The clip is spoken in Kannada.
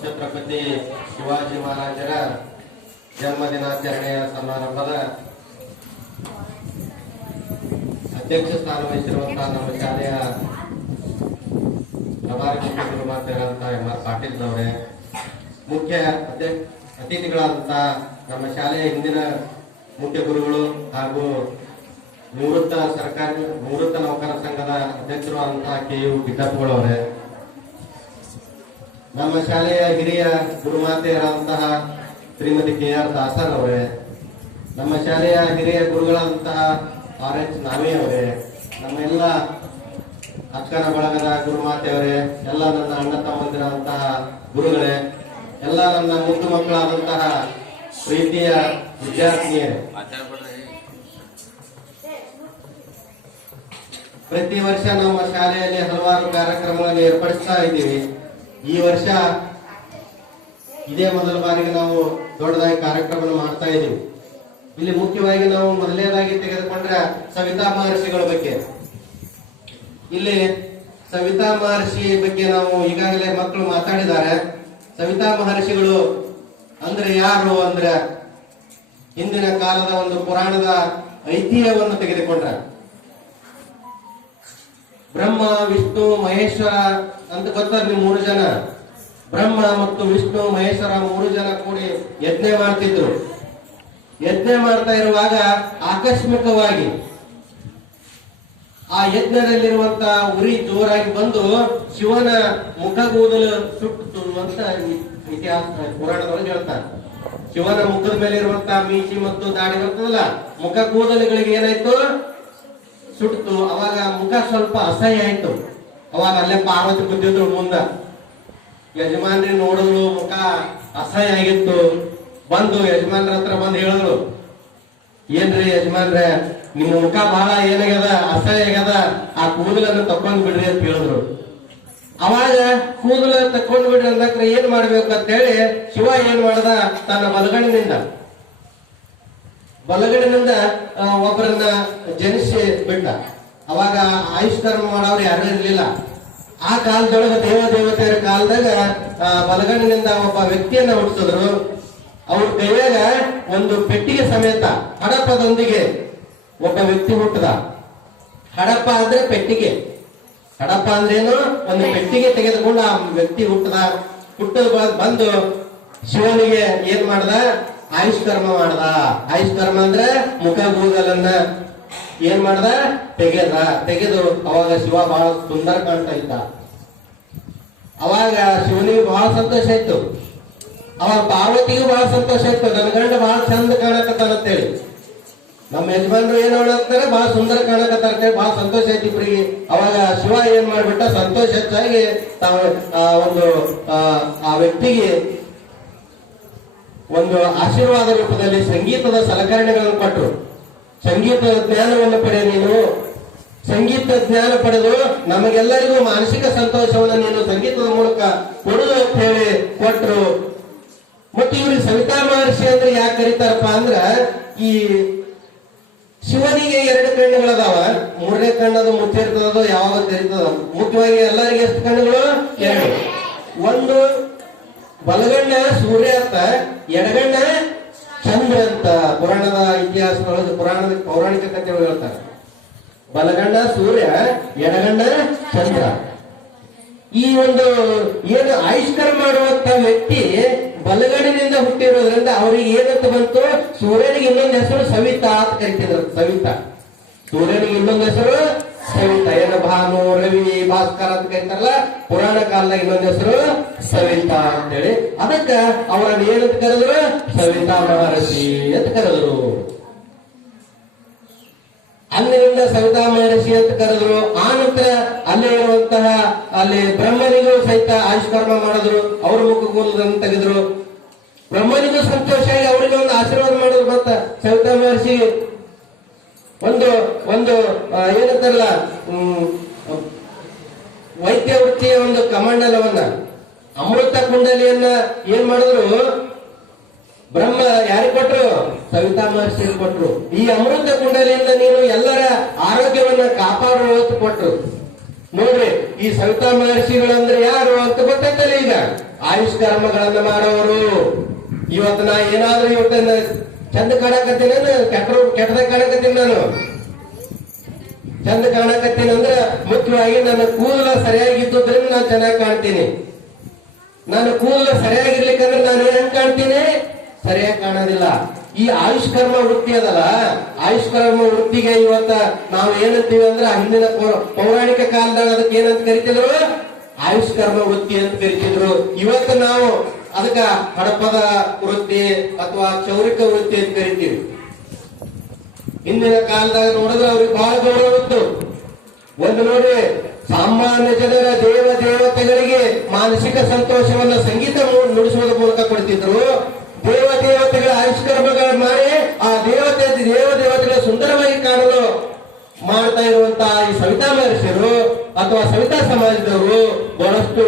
ಛತ್ರಪತಿ ಶಿವಾಜಿ ಮಹಾರಾಜರ ಜನ್ಮದಿನಾಚರಣೆಯ ಸಮಾರಂಭದ ಅಧ್ಯಕ್ಷ ಸ್ಥಾನ ವಹಿಸಿರುವಂತಹ ನಮ್ಮ ಶಾಲೆಯ ಪ್ರಭಾರಿ ಗುರುಮಾತೆಯರಾದಂತಹ ಎಂ.ಆರ್. ಪಾಟೀಲ್ ಅವರೇ, ಮುಖ್ಯ ಅತಿಥಿಗಳಾದಂತಹ ನಮ್ಮ ಶಾಲೆಯ ಹಿಂದಿನ ಮುಖ್ಯ ಗುರುಗಳು ಹಾಗೂ ನಿವೃತ್ತ ನೌಕರ ಸಂಘದ ಅಧ್ಯಕ್ಷರು ಆದಂತಹ ಕೆ.ಯು. ಗಿಡ್ಡಪ್ಪಗಳವರೇ, ನಮ್ಮ ಶಾಲೆಯ ಹಿರಿಯ ಗುರುಮಾತೆಯರಾದಂತಹ ಶ್ರೀಮತಿ ಕೆ.ಆರ್. ದಾಸರ್ ಅವರೇ, ನಮ್ಮ ಶಾಲೆಯ ಹಿರಿಯ ಗುರುಗಳಾದಂತಹ ಆರ್.ಎಚ್. ನಾವಿ ಅವರೇ, ನಮ್ಮೆಲ್ಲ ಅಕ್ಕನ ಬಳಗದ ಗುರುಮಾತೆಯವರೇ, ಎಲ್ಲ ನನ್ನ ಅಣ್ಣ ತಮ್ಮಂದಿರಂತಹ ಗುರುಗಳೇ, ಎಲ್ಲ ನನ್ನ ಮುದ್ದು ಮಕ್ಕಳಾದಂತಹ ಪ್ರೀತಿಯ ವಿದ್ಯಾರ್ಥಿನಿಯರೇ, ಪ್ರತಿ ವರ್ಷ ನಮ್ಮ ಶಾಲೆಯಲ್ಲಿ ಹಲವಾರು ಕಾರ್ಯಕ್ರಮಗಳನ್ನು ಏರ್ಪಡಿಸ್ತಾ ಇದ್ದೀವಿ. ಈ ವರ್ಷ ಇದೇ ಮೊದಲ ಬಾರಿಗೆ ನಾವು ದೊಡ್ಡದಾಗಿ ಕಾರ್ಯಕ್ರಮ ಮಾಡ್ತಾ ಇದ್ದೀವಿ. ಇಲ್ಲಿ ಮುಖ್ಯವಾಗಿ ನಾವು ಮೊದಲನೇದಾಗಿ ತೆಗೆದುಕೊಂಡ್ರೆ ಸವಿತಾ ಮಹರ್ಷಿಗಳ ಬಗ್ಗೆ. ಇಲ್ಲಿ ಸವಿತಾ ಮಹರ್ಷಿ ಬಗ್ಗೆ ನಾವು ಈಗಾಗಲೇ ಮಕ್ಕಳು ಮಾತಾಡಿದ್ದಾರೆ. ಸವಿತಾ ಮಹರ್ಷಿಗಳು ಅಂದ್ರೆ ಯಾರು ಅಂದ್ರೆ ಹಿಂದಿನ ಕಾಲದ ಒಂದು ಪುರಾಣದ ಐತಿಹ್ಯವನ್ನು ತೆಗೆದುಕೊಂಡ್ರೆ ಬ್ರಹ್ಮ, ವಿಷ್ಣು, ಮಹೇಶ್ವರ ಅಂತ ಗೊತ್ತಾರ ನೀವು 3 ಜನ. ಬ್ರಹ್ಮ ಮತ್ತು ವಿಷ್ಣು, ಮಹೇಶ್ವರ 3 ಜನ ಕೂಡಿ ಯಜ್ಞ ಮಾಡ್ತಿದ್ರು. ಯಜ್ಞ ಮಾಡ್ತಾ ಇರುವಾಗ ಆಕಸ್ಮಿಕವಾಗಿ ಆ ಯಜ್ಞದಲ್ಲಿರುವಂತಹ ಉರಿ ಜೋರಾಗಿ ಬಂದು ಶಿವನ ಮುಖಗೂದಲು ಸುಟ್ಟು ಅಂತ ಇತಿಹಾಸ ಪುರಾಣದೊಳಗೆ ಹೇಳ್ತಾರೆ. ಶಿವನ ಮುಖದ ಮೇಲೆ ಇರುವಂತಹ ಮೀಸಿ ಮತ್ತು ದಾಡಿ ಬರ್ತದಲ್ಲ, ಮುಖ ಕೂದಲುಗಳಿಗೆ ಏನಾಯ್ತು, ಸುಟ್ಟು. ಅವಾಗ ಮುಖ ಸ್ವಲ್ಪ ಅಸಹ್ಯ ಆಯ್ತು. ಅವಾಗ ಅಲ್ಲೇ ಪಾರ್ವತಿ ಕೂತಿದ್ರು ಮುಂದ. ಯಜಮಾನ್ರಿ ನೋಡಿದ್ರು ಮುಖ ಅಸಹ್ಯ ಆಗಿತ್ತು. ಬಂದು ಯಜಮಾನ್ರ ಹತ್ರ ಬಂದು ಹೇಳಿದ್ರು, ಏನ್ರಿ ಯಜಮಾನ್ರೆ, ನಿಮ್ಮ ಮುಖ ಬಹಳ ಏನಾಗ್ಯದ, ಅಸಹ್ಯ ಆಗ್ಯದ, ಆ ಕೂದಲನ್ನು ತಕೊಂಡ್ ಬಿಡ್ರಿ ಅಂತ ಹೇಳಿದ್ರು. ಅವಾಗ ಕೂದಲ ತಕೊಂಡ್ ಬಿಡ್ರಿ ಅಂದಕ್ರೆ ಏನ್ ಮಾಡ್ಬೇಕು ಅಂತ ಹೇಳಿ ಶಿವ ಏನ್ ಮಾಡ್ದ, ತನ್ನ ಬಲಗಡೆನಿಂದ ಒಬ್ಬರನ್ನ ಜನಿಸಿ ಬಿಟ್ಟ. ಅವಾಗ ಆಯುಷ್ಕರ್ಮ ಮಾಡೋರು ಯಾರು ಇರ್ಲಿಲ್ಲ. ಆ ಕಾಲದೊಳಗೆ ದೇವತೆಯರ ಕಾಲದಾಗ ಬಲಗಡೆನಿಂದ ಒಬ್ಬ ವ್ಯಕ್ತಿಯನ್ನ ಹುಟ್ಟಿಸಿದ್ರು. ಅವ್ರ ಕೈಯಾಗ ಒಂದು ಪೆಟ್ಟಿಗೆ ಸಮೇತ ಹಡಪದೊಂದಿಗೆ ಒಬ್ಬ ವ್ಯಕ್ತಿ ಹುಟ್ಟದ. ಹಡಪ ಅಂದ್ರೆ ಪೆಟ್ಟಿಗೆ. ಹಡಪ ಅಂದ್ರೇನು, ಒಂದು ಪೆಟ್ಟಿಗೆ ತೆಗೆದುಕೊಂಡು ಆ ವ್ಯಕ್ತಿ ಹುಟ್ಟದ ಬಂದು ಶಿವನಿಗೆ ಏನ್ ಮಾಡ್ದ, ಆಯುಷ್ಕರ್ಮ ಮಾಡ್ದ. ಆಯುಷ್ಕರ್ಮ ಅಂದ್ರೆ ಮುಖ ಕೂದಲನ್ನ ಏನ್ ಮಾಡ್ದ, ತೆಗೆದು ಅವಾಗ ಶಿವ ಬಹಳ ಸುಂದರ ಕಾಣ್ತಾ ಇದ್ದ. ಅವಾಗ ಶಿವನಿಗೆ ಬಹಳ ಸಂತೋಷ ಆಯ್ತು. ಅವಾಗ ಪಾರ್ವತಿಗೂ ಬಹಳ ಸಂತೋಷ ಆಯ್ತು, ನನ್ನ ಗಂಡ ಬಹಳ ಚಂದ ಕಾಣಕತ್ತಾನಂತೇಳಿ. ನಮ್ಮ ಯಜಮಾನ್ರು ಏನ್ ನೋಡಕ್ತಾರೆ, ಬಹಳ ಸುಂದರ ಕಾಣಕತ್ತಾರ ಅಂತೇಳಿ ಬಹಳ ಸಂತೋಷ ಆಯ್ತು ಇಬ್ಬರಿಗೆ. ಅವಾಗ ಶಿವ ಏನ್ ಮಾಡ್ಬಿಟ್ಟ, ಸಂತೋಷ ಹೆಚ್ಚಾಗಿ ಆ ವ್ಯಕ್ತಿಗೆ ಒಂದು ಆಶೀರ್ವಾದ ರೂಪದಲ್ಲಿ ಸಂಗೀತದ ಸಲಕರಣೆಗಳನ್ನು ಕೊಟ್ಟರು. ಸಂಗೀತದ ಜ್ಞಾನವನ್ನು ಪಡೆಯ ನೀನು, ಸಂಗೀತ ಜ್ಞಾನ ಪಡೆದು ನಮಗೆಲ್ಲರಿಗೂ ಮಾನಸಿಕ ಸಂತೋಷವನ್ನು ನೀನು ಸಂಗೀತದ ಮೂಲಕ ಕೊಡುದು ಅಂತ ಹೇಳಿ ಕೊಟ್ಟರು. ಮತ್ತು ಇವ್ರಿಗೆ ಸವಿತಾ ಮಹರ್ಷಿ ಅಂದ್ರೆ ಯಾಕೆ ಕರೀತಾರಪ್ಪ ಅಂದ್ರ, ಈ ಶಿವನಿಗೆ 2 ಕಣ್ಣುಗಳದಾವ. 3ನೇ ಕಣ್ಣದು ಮುಚ್ಚಿರ್ತದ, ಯಾವಾಗ ತೆರೀತದ. ಮುಖ್ಯವಾಗಿ ಎಲ್ಲರಿಗೆ ಎಷ್ಟು ಕಣ್ಣುಗಳು? 2. ಒಂದು ಬಲಗಣ್ಣ ಸೂರ್ಯ ಅಂತ, ಎಡಗಣ್ಣ ಚಂದ್ರ ಅಂತ ಪುರಾಣದ ಇತಿಹಾಸದೊಳಗೆ, ಪುರಾಣದ ಪೌರಾಣಿಕ ಕಥೆಗಳು ಹೇಳ್ತಾರೆ. ಬಲಗಣ್ಣ ಸೂರ್ಯ, ಎಡಗಣ್ಣ ಚಂದ್ರ. ಈ ಒಂದು ಏನು ಆಯುಷ್ಕರ್ಮ ಮಾಡುವಂತ ವ್ಯಕ್ತಿ ಬಲಗಣ್ಣಿನಿಂದ ಹುಟ್ಟಿರೋದ್ರಿಂದ ಅವ್ರಿಗೆ ಏನಂತ ಬಂತು, ಸೂರ್ಯನಿಗೆ ಇನ್ನೊಂದು ಹೆಸರು ಸವಿತಾ ಅಂತ ಕರಿತಿದ್ರು. ಸವಿತಾ, ಸೂರ್ಯನಿಗೆ ಇನ್ನೊಂದು ಹೆಸರು ಸವಿತಾ. ಏನು ಭಾನು, ರವಿ, ಭಾಸ್ಕರ ಅಂತ ಕರಿತಾರಲ್ಲ, ಪುರಾಣ ಕಾಲದಾಗ ಇನ್ನೊಂದು ಹೆಸರು ಸವಿತಾ ಅಂತೇಳಿ. ಅದಕ್ಕ ಅವರನ್ನು ಏನಂತ ಕರೆದ್ರು, ಸವಿತಾ ಮಹರ್ಷಿ ಅಂತ ಕರೆದ್ರು. ಅಂದಿನಿಂದ ಸವಿತಾ ಮಹರ್ಷಿ ಅಂತ ಕರೆದ್ರು. ಆ ನಂತರ ಅಲ್ಲೇ ಇರುವಂತಹ ಅಲ್ಲಿ ಬ್ರಹ್ಮನಿಗೂ ಸಹಿತ ಆಯುಷ್ಕರ್ಮ ಮಾಡಿದ್ರು. ಅವ್ರ ಮುಖಗೂದಲನ್ನು ತೆಗೆದ್ರು. ಬ್ರಹ್ಮನಿಗೂ ಸಂತೋಷ ಆಗಿ ಅವರಿಗೆ ಒಂದು ಆಶೀರ್ವಾದ ಮಾಡಿದ್ರು. ಮತ್ತ ಸವಿತಾ ಮಹರ್ಷಿ ಒಂದು ಏನಂತಾರಲ್ಲ, ವೈದ್ಯ ವೃತ್ತಿಯ ಒಂದು ಕಮಂಡಲವನ್ನ, ಅಮೃತ ಕುಂಡಲಿಯನ್ನ ಏನ್ ಮಾಡಿದ್ರು, ಬ್ರಹ್ಮ ಯಾರಿಗೆ ಕೊಟ್ರು, ಸವಿತಾ ಮಹರ್ಷಿ ಕೊಟ್ರು. ಈ ಅಮೃತ ಕುಂಡಲಿಯಿಂದ ನೀನು ಎಲ್ಲರ ಆರೋಗ್ಯವನ್ನ ಕಾಪಾಡುವ ಕೊಟ್ರು. ನೋಡ್ರಿ, ಈ ಸವಿತಾ ಮಹರ್ಷಿಗಳಂದ್ರೆ ಯಾರು ಅಂತ ಗೊತ್ತಾಯ್ತಲ್ಲ ಈಗ. ಆಯುಷ್ಕರ್ಮಗಳನ್ನ ಮಾಡೋರು. ಇವತ್ತು ನಾ ಏನಾದ್ರೂ ಇವತ್ತ ಚಂದ ಕಾಣಕತ್ತೀನಿ, ಕೆಟ್ಟದಾಗ ಕಾಣಕತ್ತೀನಿ. ನಾನು ಚಂದ ಕಾಣಕತ್ತೀನಿ ಅಂದ್ರೆ ಮುಖ್ಯವಾಗಿ ನನ್ನ ಕೂದಲ ಸರಿಯಾಗಿದ್ದರಿಂದ ನಾನು ಚೆನ್ನಾಗಿ ಕಾಣ್ತೀನಿ. ನಾನು ಕೂದಲ ಸರಿಯಾಗಿರ್ಲಿಕ್ಕಂದ್ರೆ ನಾನು ಹೆಂಗ್ ಕಾಣ್ತೀನಿ? ಸರಿಯಾಗಿ ಕಾಣೋದಿಲ್ಲ. ಈ ಆಯುಷ್ಕರ್ಮ ವೃತ್ತಿ ಅದಲ್ಲ, ಆಯುಷ್ಕರ್ಮ ವೃತ್ತಿಗೆ ಇವತ್ತ ನಾವು ಏನಂತೀವಿ ಅಂದ್ರೆ ಹಿಂದಿನ ಪೌರಾಣಿಕ ಕಾಲದಾಗ ಅದಕ್ಕೆ ಏನಂತ ಕರಿತಿದ್ರು? ಆಯುಷ್ಕರ್ಮ ವೃತ್ತಿ ಅಂತ ಕರಿತಿದ್ರು. ಇವತ್ತು ನಾವು ಅದಕ್ಕ ಹಡಪದ ವೃತ್ತಿ ಅಥವಾ ಕ್ಷೌರಿಕ ವೃತ್ತಿ ಅಂತ ಕರಿತೀವಿ. ಹಿಂದಿನ ಕಾಲದಾಗ ನೋಡಿದ್ರೆ ಅವ್ರಿಗೆ ಬಹಳ ಗೌರವ ಇತ್ತು. ಒಂದು ನೋಡಿ, ಸಾಮಾನ್ಯ ಜನರ ದೇವತೆಗಳಿಗೆ ಮಾನಸಿಕ ಸಂತೋಷವನ್ನ ಸಂಗೀತ ನುಡಿಸುವುದರ ಮೂಲಕ ಕೊಡ್ತಿದ್ರು. ದೇವತೆಗಳ ಆಯುಷ್ಕರ್ಮಗಳ ಮಾಡಿ ಆ ದೇವತೆಗಳ ಸುಂದರವಾಗಿ ಕಾಣಲು ಮಾಡ್ತಾ ಇರುವಂತಹ ಈ ಸವಿತಾ ಮಹರ್ಷಿಯರು ಅಥವಾ ಸವಿತಾ ಸಮಾಜದವರು ಬಹಳಷ್ಟು